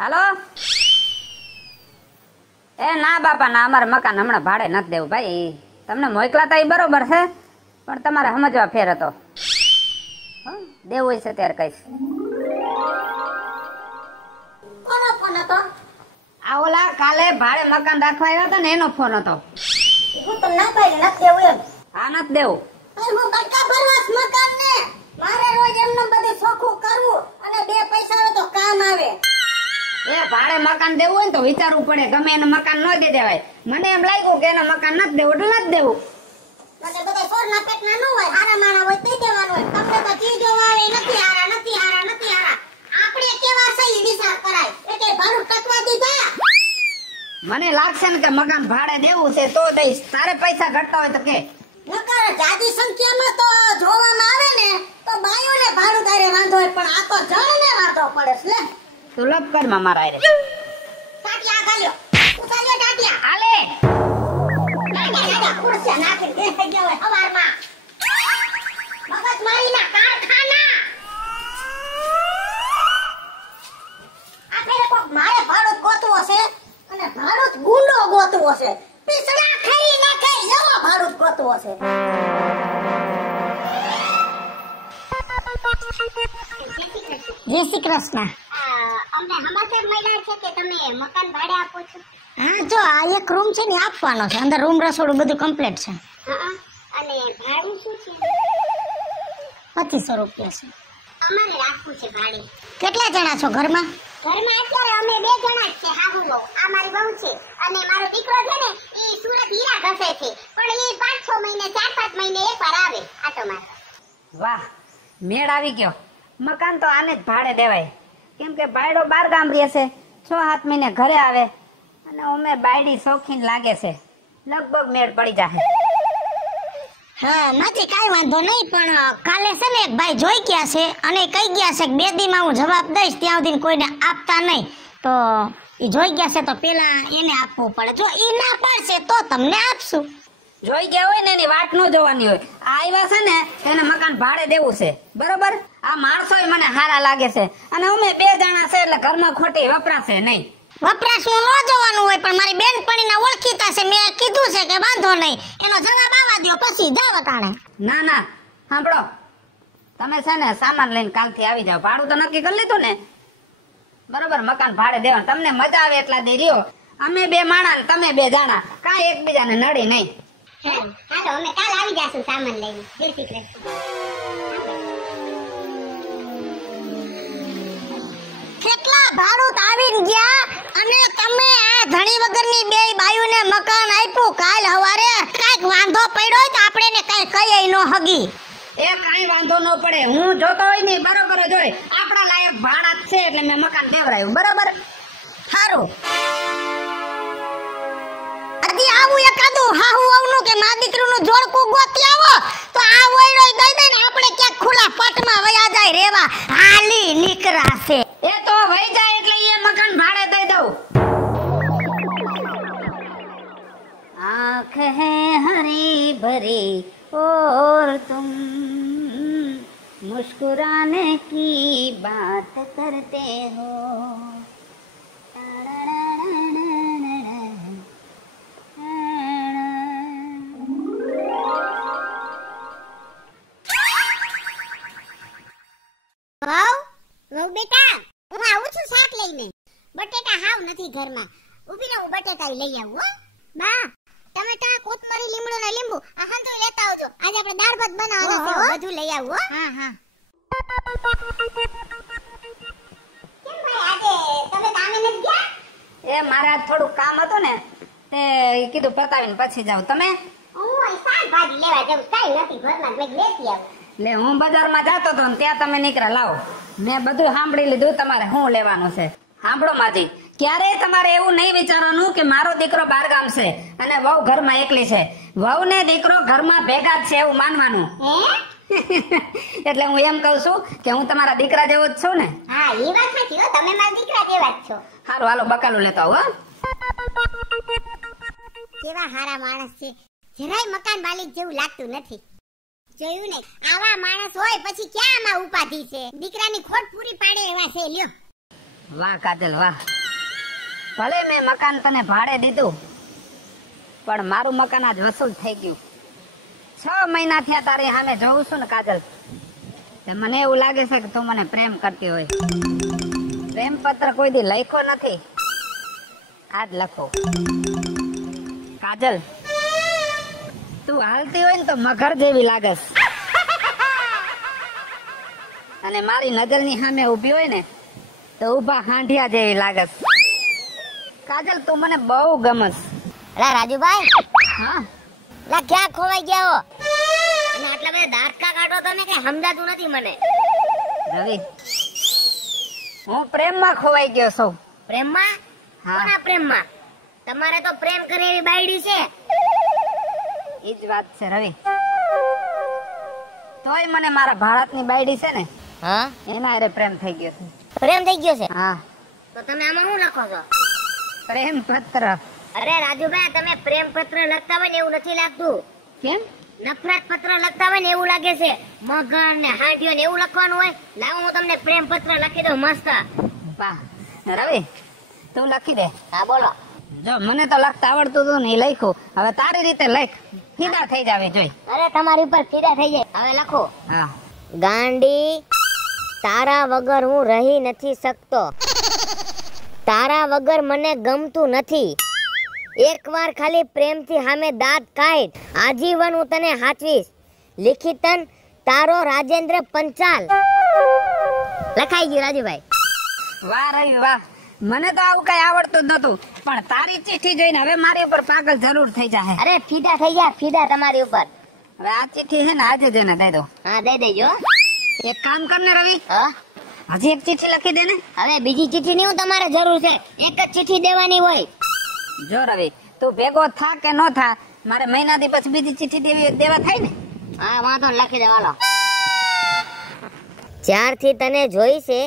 હાલો એ ના બાપા ના, અમારે મકાન હમણાં ભાડે નથી દેવું ભાઈ. તમને મોકલા તા એ બરોબર છે, પણ તમારે સમજવા ફેર હતો. દેવું છે ત્યારે કઈશ. કોનો ફોન હતો? આ ઓલા કાલે ભાડે મકાન રાખવા આવ્યા હતા ને એનો ફોન હતો. હું તો ના પાડી નથી દેવું એમ. હા નથી દેવું. હું બટકા ભરવાસ મકાન ને મારે રોજ એમને બધું ચોખ્ખું કરવું અને બે પૈસા આવે તો કામ આવે. એ ભાડે મકાન દેવું હોય ને તો વિચારવું પડે, ગમે એને મકાન ન દે દેવાય. મને એમ લાગ્યું કે એને મકાન નથી દેવું એટલે નથી દેવું. મને બધા સોરના પેટના ન હોય, હારા માણા હોય તે દેવાનું હોય. તમને તો ચીજો આવે નથી હારા નથી હારા નથી હારા. આપણે કેવા છે ઈ વિચાર કરાય. એટલે ભાડું ટકવા દીધા. મને લાગશે ને કે મકાન ભાડે દેવું છે તો દઈશ. તારે પૈસા ઘટતા હોય તો કે. નકર જાદી સંખ્યામાં તો જોવામાં આવે ને તો બાયોને ભાડું તારે વાંધો હોય, પણ આ તો જણને વાંધો પડે છે. લે તું લપ કર માં મારા આરે. ટાટિયા ગાલ્યો ઉતાલ્યો ટાટિયા હાલે ટાટિયા ખુરશી નાખી દે થઈ ગયો હવારમાં. મગજ મારીના કારખાના. આ ફેરે કોક મારે ભાડું ગોતવો છે અને ભાડું ગુંડો ગોતવો છે. પીસડા ખાઈ નાખે એવો ભાડું ગોતવો છે. જય શ્રી કૃષ્ણ. અમને સમાચાર મળ્યા છે કે તમે મકાન ભાડે આપો છો? હા, જો આ એક રૂમ છે ને આપવાનો છે. અંદર રૂમ રસોડું બધું કમ્પ્લીટ છે. અને ભાડું શું છે? 2500 રૂપિયા છે. અમારે રાખવું છે ભાડે. કેટલા જણા છો ઘરમાં? ઘરમાં અત્યારે અમે 2 જણા જ છે. હાહુનો આ મારી બહુ છે અને મારો દીકરો છે ને ઈ સુરત હીરા ઘસે છે, પણ ઈ 5-6 મહિને 4-5 મહિને એકવાર આવે આટો મારવા. વાહ, મેળ આવી ગયો. મકાન તો આને જ ભાડે દેવાય, કેમ કે બાયડો 12 ગામ રહે છે, 6-7 મહિને ઘરે આવે અને અમે બાયડી શોખીન લાગે છે. લગભગ મેળ પડી જાય. હા, નથી કાઈ વાંધો નહીં, પણ કાલે છે ને એક ભાઈ જોઈ ગયા છે અને કહી ગયા છે કે 2 દીમાં હું જવાબ દઈશ, ત્યાં સુધી કોઈને આપતા નહીં. તો ઈ જોઈ ગયા છે તો પેલા એને આપવું પડે. જો ઈ ના પાડશે તો તમને આપશું. જોઈ ગયા હોય ને એની વાટ ન જોવાની હોય. આ આવ્યા છે ને એને મકાન ભાડે દેવું છે, બરોબર? આ માણસોય મને હારા લાગે છે અને અમે 2 જણા છે એટલે ઘરમાં ખોટી વપરાશે નહીં. વપરાશનું ન જોવાનું હોય, પણ મારી બેનપણીના ઓળખીતા છે, મેં કીધું છે કે વાંધો નહીં, એનો જવાબ આવવા દો પછી જાવ તાણે. ના ના, સાંભળો, તમે છે ને સામાન લઈને કાલથી આવી જાવ. ભાડું તો નક્કી કરી લીધું ને, બરોબર? મકાન ભાડે દેવાનું. તમને મજા આવે એટલા દે રહ્યો. અમે 2 માણા ને તમે 2 જણા, કાંઈ એકબીજાને નડી નહીં. હા, તો અમે કાલ આવી જાશું સામાન લઈને. જય શ્રી કૃષ્ણ. કેટલા ભાડું આવી ગયા અને તમે આ ધણી વગરની 2 બાયુને મકાન આપ્યું. કાલ હવારે કાઈક વાંધો પડ્યો તો આપણે ને કઈ કઈ ન હગી. એ કાંઈ વાંધો ન પડે. હું જોતો હોય ને બરોબર જ હોય. આપણા લાયક ભાડા જ છે એટલે મેં મકાન દેવરાયું, બરોબર? સારું. અદી આવું એકાદું હાહુ આવનું કે મા દીકરીનું જોડકું ગોતી આવો તો આ વયડો દઈ દે ને આપણે ક્યાંક ખુલ્લા પટમાં વયા જાય રેવા. હાલી નીકળાશે. એ તો વહી જાય એટલે એ મકાન ભાડે દઈ દઉં. આંખ હે હરી ભરી और तुम मुस्कुराने की बात करते हो. વહુ બેટા, હું આવું છું શાક લઈને. બટેટા હાવ નથી ઘરમાં. ઊભી રહો, બટેટા લઈ આવું. હો બા, ટમેટા, કોથમરી, લીમડો ને લીંબુ આ હંતો લેતા આવજો. આજે આપણે દાળ ભાત બનાવવાના છે. હો બધું લઈ આવું. હો હા હા. કેમ ભાઈ આજે તમે કામે નથી ગયા? એ મારે આજ થોડું કામ હતું ને તે કીધું પતાવીને પછી જાવ. તમે? હું શાકભાજી લેવા જાઉં. કાઈ નથી ઘરમાં, મેં લેતી આવું. લે હું બજારમાં જાતો તો ત્યાં તમે નીકળ્યા. લાવો, મેં બધું સાંભળી લીધું. તમારે શું લેવાનું છે સાંભળો માજી. ક્યારેય તમારે એવું નહીં વિચારવાનું કે મારો દીકરો 12 ગામ છે અને વહુ ઘરમાં એકલી છે. વહુ ને દીકરો ઘરમાં ભેગા જ છે એવું માનવાનું. એટલે હું એમ કહું છું કે હું તમારા દીકરા જેવો જ છું ને. હા, એ વાત સાચી. હો, તમે મારા દીકરા જેવા જ છો. હારું, હાલો બકાલું લેતા આવો. કેવા હારા માણસ છે. જરાય મકાન માલિક જેવું લાગતું નથી. જોયું ને, આવા માણસ હોય પછી ક્યાં આમાં ઉપાધિ છે. દીકરાની ખોટ પૂરી પાડે એવા છે. લ્યો વાહ કાજલ વાહ, ભલે મેં મકાન તને ભાડે દીધું પણ મારું મકાન આજ વસૂલ થઈ ગયું. 6 મહિના થયા તારી સામે જોઉં છું ને કાજલ, તે મને એવું લાગે છે કે તું મને પ્રેમ કરતી હોય. પ્રેમ પત્ર કોઈ દી લખ્યો નથી, આજ લખો. કાજલ તું હાલતી હોય ને તો મગર જેવી લાગસ, અને મારી નજરની સામે ઊભી હોય ને તો ઊભા હાંઢિયા જેવી લાગસ. કાજલ તું મને બહુ ગમસ. અલા રાજુભાઈ, હા લા ક્યાં ખોવાઈ ગયા હો? અને આટલા બધા દાંતકા કાઢો તમે કે સમજાતું નથી મને. રવિ, હું પ્રેમમાં ખોવાઈ ગયો છું. પ્રેમમાં? હા. કોના પ્રેમમાં? તમારે તો પ્રેમ કરે એવી બાયડી છે. ઈ જ વાત છે રવિ, તોય મને મારા ભારતની બાયડી છે ને હા, એના હારે પ્રેમ થઈ ગયો છે. પ્રેમ થઈ ગયો છે? હા, તો તમે આમાં શું લખો છો? પ્રેમ પત્ર. અરે રાજુભાઈ, તમે પ્રેમ પત્ર લખતા હોય ને એવું નથી લાગતું. કેમ? નફરત પત્ર લખતા હોય ને એવું લાગે છે. મગર ને હાંડિયો ને એવું લખવાનું હોય. લાવો હું તમને પ્રેમ પત્ર લખી દઉં મસ્ત. વાહ રવિ, તું લખી દે. હા બોલો. જો મને તો લખતા આવડતું હતું ને, એ લખ્યું. હવે તારી રીતે લખ, ફીદા થઈ જાવે જોઈ. અરે તમારી ઉપર ફીદા થઈ જાય. હવે લખો. હા. ગાંડી, તારા વગર હું રહી નથી શકતો. તારા વગર મને ગમતું નથી. એકવાર ખાલી પ્રેમથી સામે દાંત કાઢ, આજીવન હું તને હાચવીશ. લિખિતન તારો રાજેન્દ્ર પંચાલ. લખાઈ ગયું રાજુભાઈ. વાહ રવિ વાહ, મને તો આવું કઈ આવડતું જ નતું, પણ તારી ચિઠ્ઠી જોઈને હવે મારી ઉપર પાગલ જરૂર થઈ જાય. અરે ફીદા થઈ ગયા, ફીદા તમારી ઉપર. હવે આ ચિઠ્ઠી છે ને આજે જ એને દઈ દો. હા દઈ દેજો. એક કામ કર ને રવિ, હા, હજી એક ચિઠ્ઠી લખી દે ને. હવે બીજી ચિઠ્ઠી ની હું તમારે જરૂર છે. એક જ ચિઠ્ઠી દેવાની હોય. જો રવિ, તું ભેગો થા કે ન થા, મારે મહિનાથી પછી બીજી ચિઠ્ઠી દેવા થાય ને. હા વાંધો લખી દેવાનો. જ્યારથી તને જોઈ છે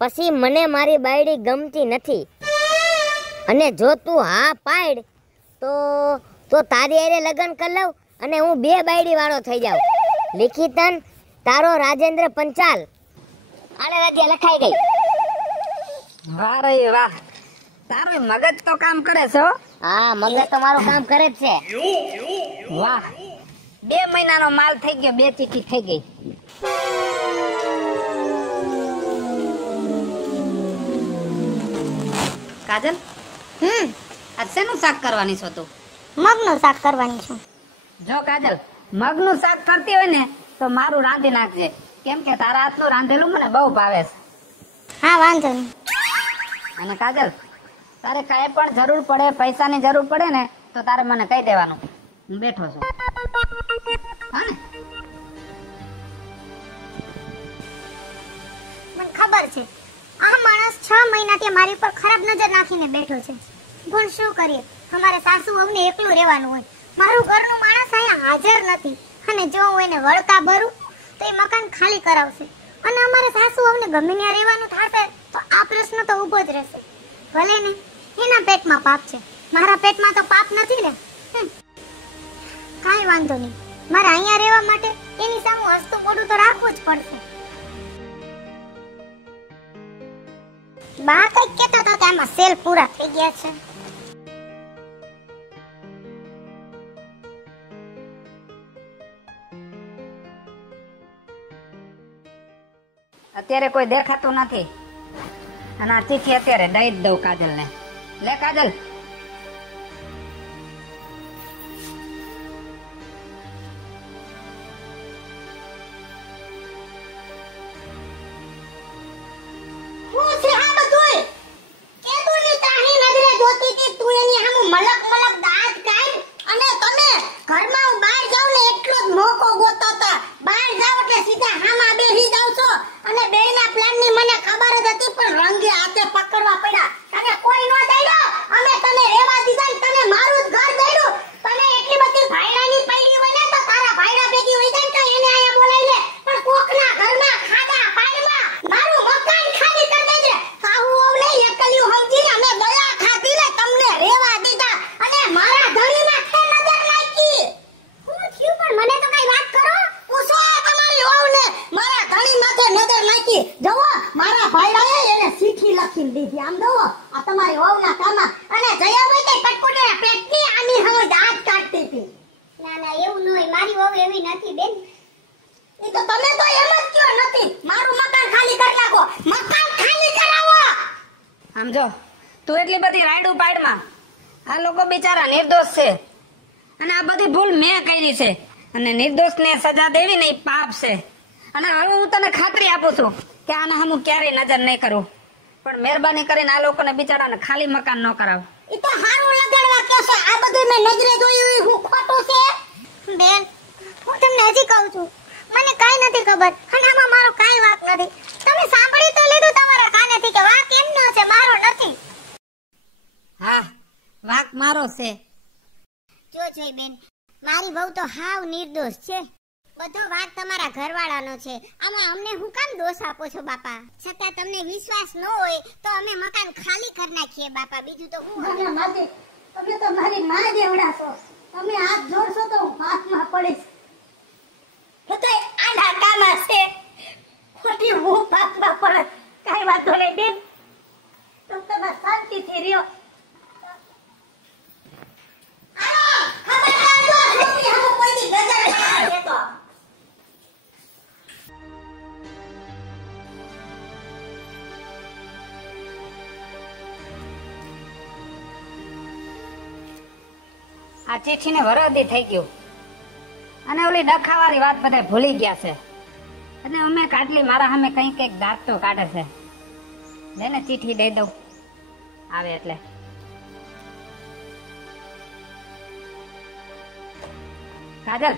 પછી મને મારી બાયડી ગમતી નથી, અને જો તું હા પાડ તો તારી હારે લગ્ન કરી લઉં અને હું 2 બાયડી વાળો થઈ જાઉં. લિખિતન તારો રાજેન્દ્ર પંચાલ. આલે રાજ્ય લખાઈ ગઈ. વાહ રવિ વાહ, તારું મગજ તો કામ કરે છે હો. હા મગજ તો મારું કામ કરે જ છે. વાહ, 2 મહિનાનો માલ થઈ ગયો, 2 ચિઠ્ઠી થઈ ગઈ. કાજલ, આ શેનું શાક કરવાની છો તું? મગનું શાક કરવાની છું. જો કાજલ, મગનું શાક કરતી હોય ને તો મારું રાંધી નાખજે, કેમ કે તારા હાથનું રાંધેલું મને બહુ ભાવે છે. હા વાંધો નહીં. અને કાજલ, તારે કાંઈ પણ જરૂર પડે, પૈસાની જરૂર પડે ને તો તારે મને કહી દેવાનું, હું બેઠો છું. હા ને? મને ખબર છે આ માણસ 6 મહિનાથી મારી ઉપર ખરાબ નજર નાખીને બેઠો છે. પણ શું કરીએ, અમારે સાસુ વહુને એકલું રહેવાનું હોય. મારું ઘરનું માણસ અહીંયા હાજર નથી, અને જો હું એને વળતા ભરું તો એ મકાન ખાલી કરાવશે, અને અમારે સાસુ વહુને ગમે ત્યાં રહેવાનું થશે તો આ પ્રશ્ન તો ઊભો જ રહેશે. ભલે ને એના પેટમાં પાપ છે, મારા પેટમાં તો પાપ નથી ને. કાંઈ વાંધો નહીં, મારે અહીંયા રહેવા માટે એની સામે હસતું મોઢું તો રાખવું જ પડશે. બા કઈ કેતો તો કે આમાં સેલ પૂરા થઈ ગયા છે. અત્યારે કોઈ દેખાતું નથી, અને આ ચિઠ્ઠી અત્યારે દઈ જ દઉં કાજલ ને. લે કાજલ, લખીને દીધી. આમ જોવો આ તમારી વહુના કામમાં. અને જયા હોય તે પટકોડીના પેટની આની હવે દાંત કાઢતી હતી. ના ના એવું ન હોય, મારી વહુ એવી નથી બેન. એ તો તમે તો એમ જ કયો નથી. મારું મકાન ખાલી કરી નાખો, મકાન ખાલી કરાવો. આમ જો તું એટલી બધી રાયડું પાડમાં, આ લોકો બિચારા નિર્દોષ છે અને આ બધી ભૂલ મેં કરી છે અને નિર્દોષને સજા દેવી ને ઈ પાપ છે. અને હવે હું તને ખાતરી આપું છું કે આને હું ક્યારેય નજર નહીં કરું, પણ મહેરબાની કરીને આ લોકોને બિચારાને ખાલી મકાન ન કરાવ. એ તો હારું લગાડવા કહો છો. આ બધું મેં નજરે જોયું હું ખોટું છે બેન. હું તમને હજી કહું છું, મને કાઈ નથી ખબર અને આમાં મારો કાઈ વાંક નથી. તમે સાંભળી તો લીધું તમારા કાનેથી કે વાંક એમનો છે, મારો નથી. હા, વાંક મારો છે. જો જોઈ બેન, મારી વહુ તો હાવ નિર્દોષ છે. બધો વાંક તમારા ઘરવાળાનો છે. આમાં અમને હું કામ દોષ આપો છો બાપા? છતાં તમને વિશ્વાસ ન હોય તો અમે મકાન ખાલી કરી નાખીએ બાપા. બીજું તો હું તમે તો મારી માં જેવડા છો. તમે હાથ જોડશો તો હું હાથમાં પડીશ. તો આના કામાં છે ખોટી હું પાપમાં પડે. કાઈ વાંધો નહીં બેન, તમે શાંતિથી રહ્યો. આ ચીઠીને વરદી થઈ ગયું અને ઓલી ડખાવાળી વાત બધા ભૂલી ગયા છે અને અમે કાટલી મારા સામે કઈ કઈક દાંત તો કાઢે છે. લેને ચીઠી દઈ દઉં આવે એટલે. કાજલ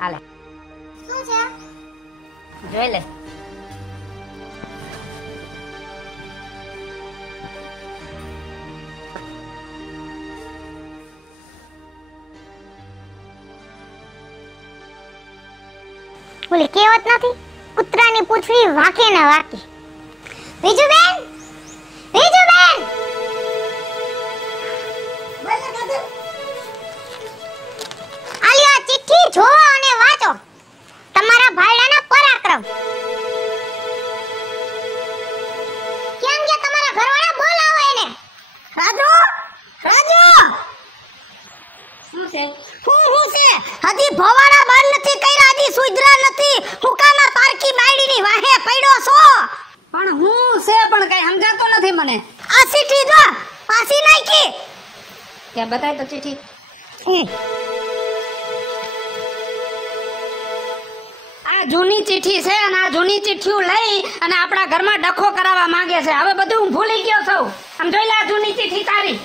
હાલે શું છે? જોઈ લે. બોલી કહેવત નથી, કૂતરાની પૂંછડી વાકે ના વાકી. વિજુબેન, વિજુબેન, આલિયા ચિઠ્ઠી જોવો અને વાંચો. તમારા ભાઈડાના પરાક્રમ. કેમ કે તમારા ઘરવાળા બોલાવો એને. રાજુ, રાજુ, શું છે? હું છે હજી ભવાડા બંધ નથી કર્યા, હજી સુધરા નથી. હુકામાં પારકી બાયડીની વાહે પડ્યો છો. પણ હું છે પણ કઈ સમજાતો નથી મને. આ ચીઠી જો પાછી નાખી. કે બતાય તો ચીઠી. આ જૂની ચીઠી છે અને આ જૂની ચીઠીઓ લઈ અને આપણા ઘરમાં ડખો કરાવવા માંગે છે. હવે બધું હું ભૂલી ગયો છું. આમ જોઈ લે આ જૂની ચીઠી તારી.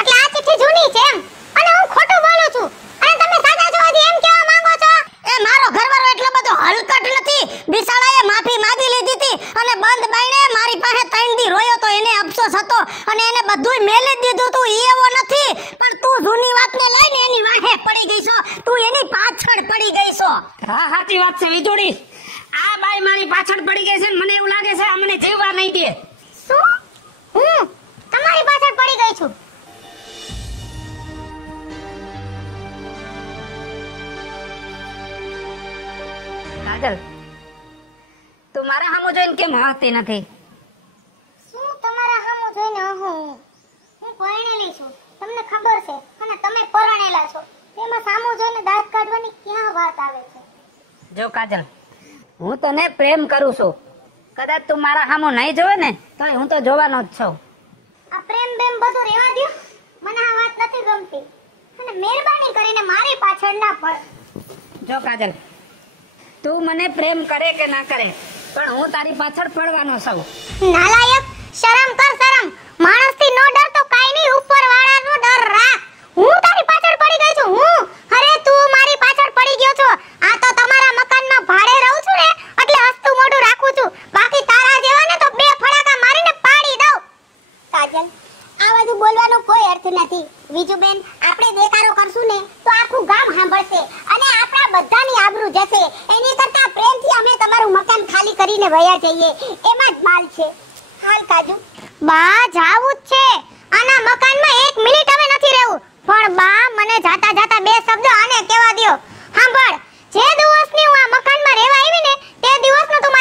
એટલે આ ચીઠી જૂની છે એમ અને હું ખોટું બોલું છું અને તમે સાચા છો હજી એમ કહેવા માંગો છો? એ મારો ઘરવાળો એટલો બધો હલકટ નથી. બિસાડાએ માફી માંગી લીધી હતી અને બંધ બાઈને મારી પાસે 3 દી રોયો તો એને અફસોસ હતો અને એને બધુંય મેલી જ દીધું તું. ઈ એવો નથી, પણ તું જૂની વાતને લઈને એની વાહે પડી ગઈ છો. તું એની પાછળ પડી ગઈ છો. હા સાચી વાત છે વીજોડી. આ બાઈ મારી પાછળ પડી ગઈ છે ને મને એવું લાગે છે આ મને જીવવા નહીં દે. શું? હું તમારી પાછળ પડી ગઈ છું? કાજલ, તું મારા સામું જોઈને કેમ હસતી નથી? શું તમારા સામું જોઈને હું પરણેલી છું, તમને ખબર છે, અને તમે પરણેલા છો. તેમાં સામું જોઈને દાંત કાઢવાની ક્યાં વાત આવે છે? જો કાજલ, હું તને પ્રેમ કરું છું. કદાચ તું મારા સામું નહીં જોવે ને તો હું તો જોવાનો જ છું. આ પ્રેમ બેમ બધું રહેવા દો. મને આ વાત નથી ગમતી અને મહેરબાની કરીને મારી પાછળ ના પડ. જો કાજલ, તું મને પ્રેમ કરે કે ના કરે પણ હું તારી પાછળ પડવાનો છું. નાલાયક, શરમ કર શરમ. માણસથી નો ડર તો કાઈ નહીં, ઉપર વાળાનો ડર રાખ. હું તારી પાછળ પડી ગઈ છું. હું અરે તું મારી પાછળ પડી ગયો છો. આ તો તમારા મકાનમાં ભાડે રહું છું ને એટલે હસતું મોઢું રાખું છું. બાકી તારા જેવાને તો 2 ફડાકા મારીને પાડી દઉં. કાજલ, આ બધું બોલવાનો કોઈ અર્થ નથી. વિજુબેન, આપણે દેખાડો કરશું ને તો આખું ગામ સાંભળશે અને આપણા બધાની આબરૂ જશે. એની કરતા પ્રેમથી અમે તમારું મકાન ખાલી કરીને વયા જઈએ એમાં જ માલ છે. હાલ કાજુ, બા જાવું જ છે. આના મકાનમાં 1 મિનિટ હવે નથી રહેવું. પણ બા, મને જાતા જાતા 2 શબ્દ આને કહેવા દ્યો. સાંભળ, જે દિવસની હું આ મકાનમાં રહેવા આવી ને તે દિવસનો તું